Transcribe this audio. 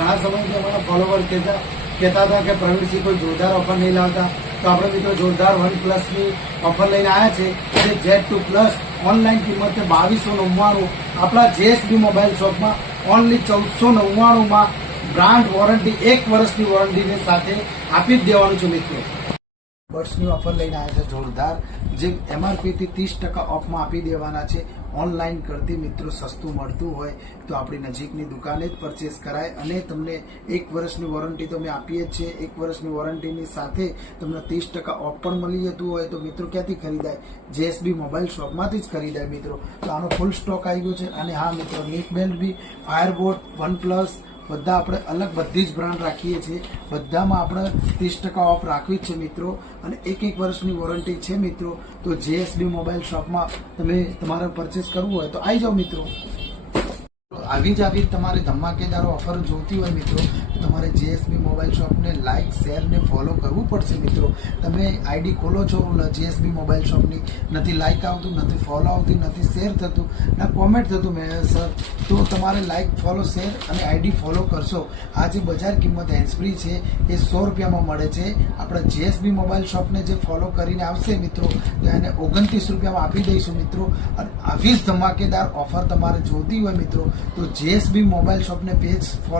ઘણા સમયથી અમારા ફોલોવર કહેતા હતા કે પ્રવીણસિંહ કોઈ જોરદાર ઓફર નહીં લાવતા, તો આપણે મિત્રો જોરદાર OnePlus ની ઓફર લઈને આવ્યા છે. જે Z2 Plus ઓનલાઈન કિંમતે 2299 આપણા JSB મોબાઈલ શોપમાં ઓનલી 1499 બ્રાન્ડ વોરંટી 1 વર્ષની વોરંટીની સાથે આપી જ દેવાનું છે મિત્રો. બર્ડ્સની ઓફર લઈને આવ્યા છે જોરદાર, જે MRP થી 30% ઓફમાં આપી દેવાના છે. ઓનલાઈન કરતી મિત્રો સસ્તું મળતું હોય તો આપણી નજીકની દુકાને જ પરચેસ કરાય અને તમને 1 વર્ષની વોરંટી તો અમે આપીએ જ છીએ. 1 વર્ષની વોરંટીની સાથે તમને 30% ઓફ પણ મળી જતું હોય તો મિત્રો ક્યાંથી ખરીદાય? JSB મોબાઈલ શોપમાંથી જ ખરીદાય મિત્રો. તો આનો ફૂલ સ્ટોક આવી ગયો છે. અને હા મિત્રો, નેકબેન્ડ બી, ફાયરબોટ, OnePlus બધા આપણે અલગ બધી જ બ્રાન્ડ રાખીએ છીએ. બધામાં આપણે 30% ઓફ રાખવી જ છે મિત્રો. અને 1 વર્ષની વોરંટી છે મિત્રો. તો JSB મોબાઈલ શોપમાં તમે તમારે પરચેસ કરવું હોય તો આવી જાઓ મિત્રો. આવી જ તમારે ધમાકેદાર ઓફર જોતી હોય મિત્રો તો તમારે JSB મોબાઈલ શોપને લાઇક, શેર ને ફોલો કરવું પડશે મિત્રો. તમે આઈડી ખોલો છો JSB મોબાઈલ શોપની, નથી લાઇક આવતું, નથી ફોલો આવતી, નથી શેર થતું, ના કોમેન્ટ થતું મેં સર, તો તમારે લાઇક, ફોલો, શેર અને આઈડી ફોલો કરશો. આ જે બજાર કિંમત હેન્ડ્સફ્રી છે એ 100 રૂપિયામાં મળે છે. આપણા JSB મોબાઈલ શોપને જે ફોલો કરીને આવશે મિત્રો તો એને 29 રૂપિયામાં આપી દઈશું મિત્રો. અને આવી જ ધમાકેદાર ઓફર તમારે જોતી હોય મિત્રો તો JSB મોબાઈલ શોપને પેજ ફોલો